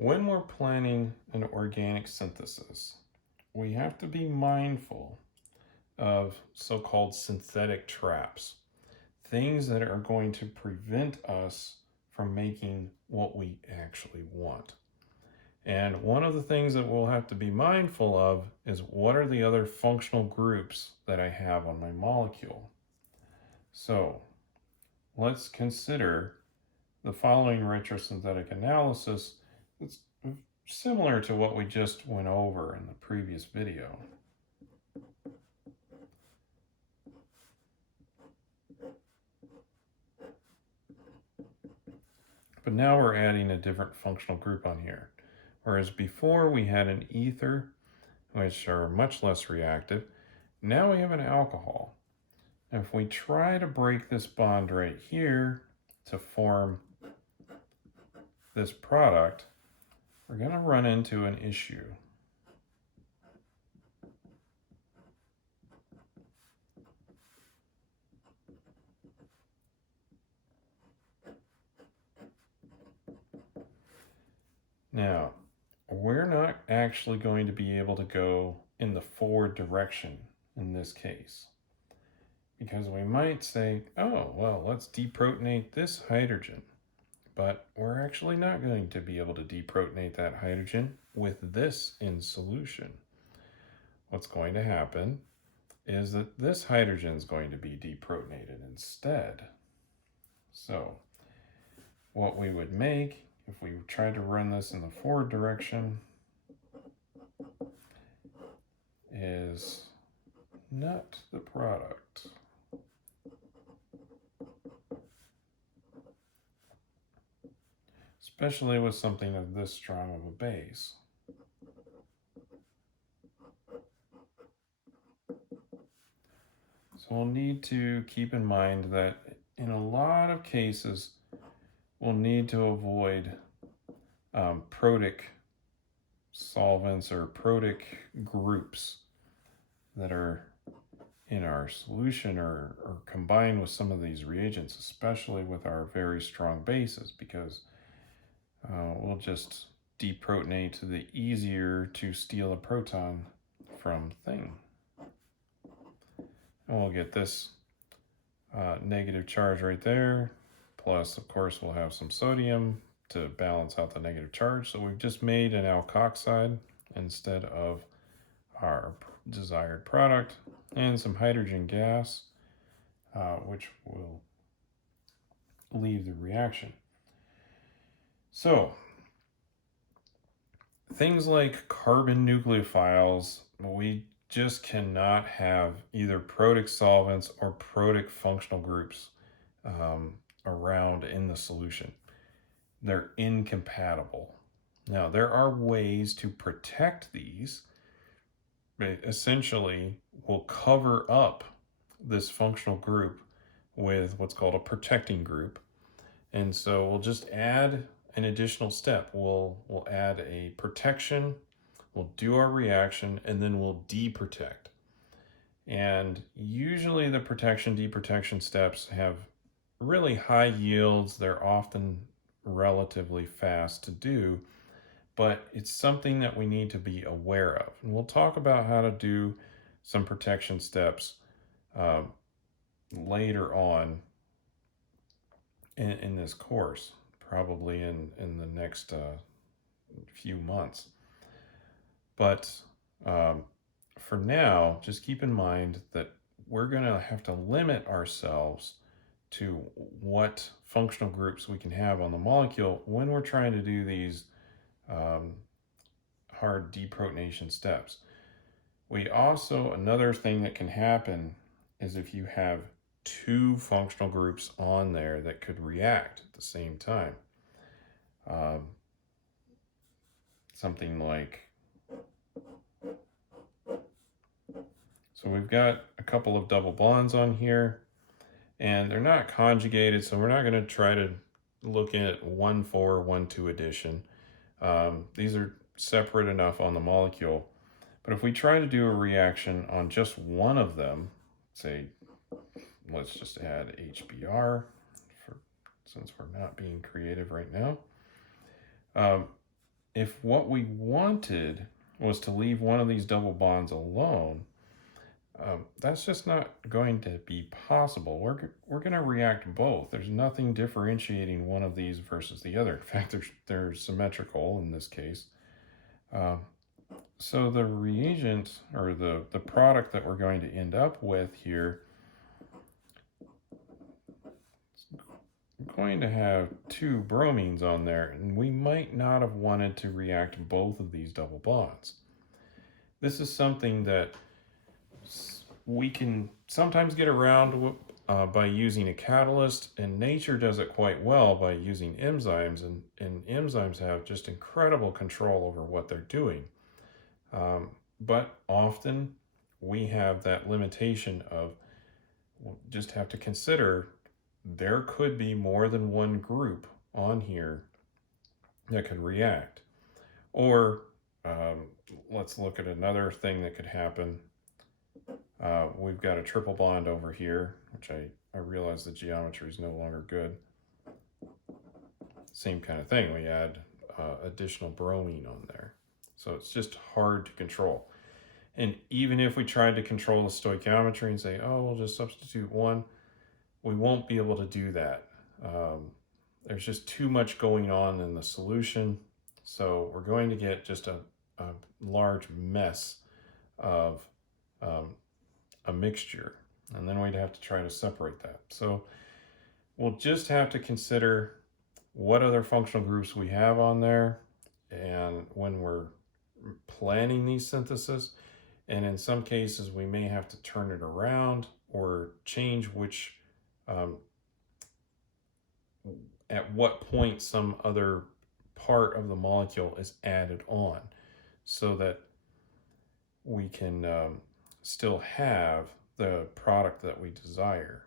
when we're planning an organic synthesis, we have to be mindful of so-called synthetic traps, things that are going to prevent us from making what we actually want. And one of the things that we'll have to be mindful of is what are the other functional groups that I have on my molecule. So let's consider the following retrosynthetic analysis that's similar to what we just went over in the previous video. But now we're adding a different functional group on here. Whereas before we had an ether, which are much less reactive. Now we have an alcohol. If we try to break this bond right here to form this product, we're going to run into an issue. Now, we're not actually going to be able to go in the forward direction in this case. Because we might say, oh, well, let's deprotonate this hydrogen. But we're actually not going to be able to deprotonate that hydrogen with this in solution. What's going to happen is that this hydrogen is going to be deprotonated instead. So what we would make if we tried to run this in the forward direction is not the product. Especially with something of this strong of a base. So we'll need to keep in mind that in a lot of cases, we'll need to avoid protic solvents or protic groups that are in our solution or combined with some of these reagents, especially with our very strong bases, because we'll just deprotonate the easier to steal a proton from thing. And we'll get this negative charge right there. Plus, of course, we'll have some sodium to balance out the negative charge. So we've just made an alkoxide instead of our desired product, and some hydrogen gas, which will leave the reaction. So things like carbon nucleophiles, we just cannot have either protic solvents or protic functional groups around in the solution. They're incompatible. Now, there are ways to protect these. Essentially, we'll cover up this functional group with what's called a protecting group. And so we'll just add an additional step. We'll add a protection, we'll do our reaction, and then we'll deprotect. And usually the protection, deprotection steps have really high yields. They're often relatively fast to do, but it's something that we need to be aware of. And we'll talk about how to do some protection steps later on in this course, probably in the next few months. But for now, just keep in mind that we're going to have to limit ourselves to what functional groups we can have on the molecule when we're trying to do these hard deprotonation steps. We also, another thing that can happen is if you have two functional groups on there that could react at the same time. Something like, so we've got a couple of double bonds on here, and they're not conjugated, so we're not going to try to look at 1,4, 1,2 addition. These are separate enough on the molecule. But if we try to do a reaction on just one of them, say, let's just add HBr, since we're not being creative right now. if what we wanted was to leave one of these double bonds alone, that's just not going to be possible. We're going to react both. There's nothing differentiating one of these versus the other. In fact, they're symmetrical in this case. Uh, so the reagent, or the product that we're going to end up with here, is going to have two bromines on there, and we might not have wanted to react both of these double bonds. This is something that we can sometimes get around by using a catalyst, and nature does it quite well by using enzymes, and enzymes have just incredible control over what they're doing. But often we have that limitation of, we'll just have to consider there could be more than one group on here that could react. Or let's look at another thing that could happen. We've got a triple bond over here, which I realize the geometry is no longer good. Same kind of thing. We add additional bromine on there. So it's just hard to control. And even if we tried to control the stoichiometry and say, oh, we'll just substitute one, we won't be able to do that. There's just too much going on in the solution. So we're going to get just a large mess of a mixture. And then we'd have to try to separate that. So we'll just have to consider what other functional groups we have on there, and when we're planning these syntheses. And in some cases, we may have to turn it around or change which, at what point some other part of the molecule is added on, so that we can still have the product that we desire.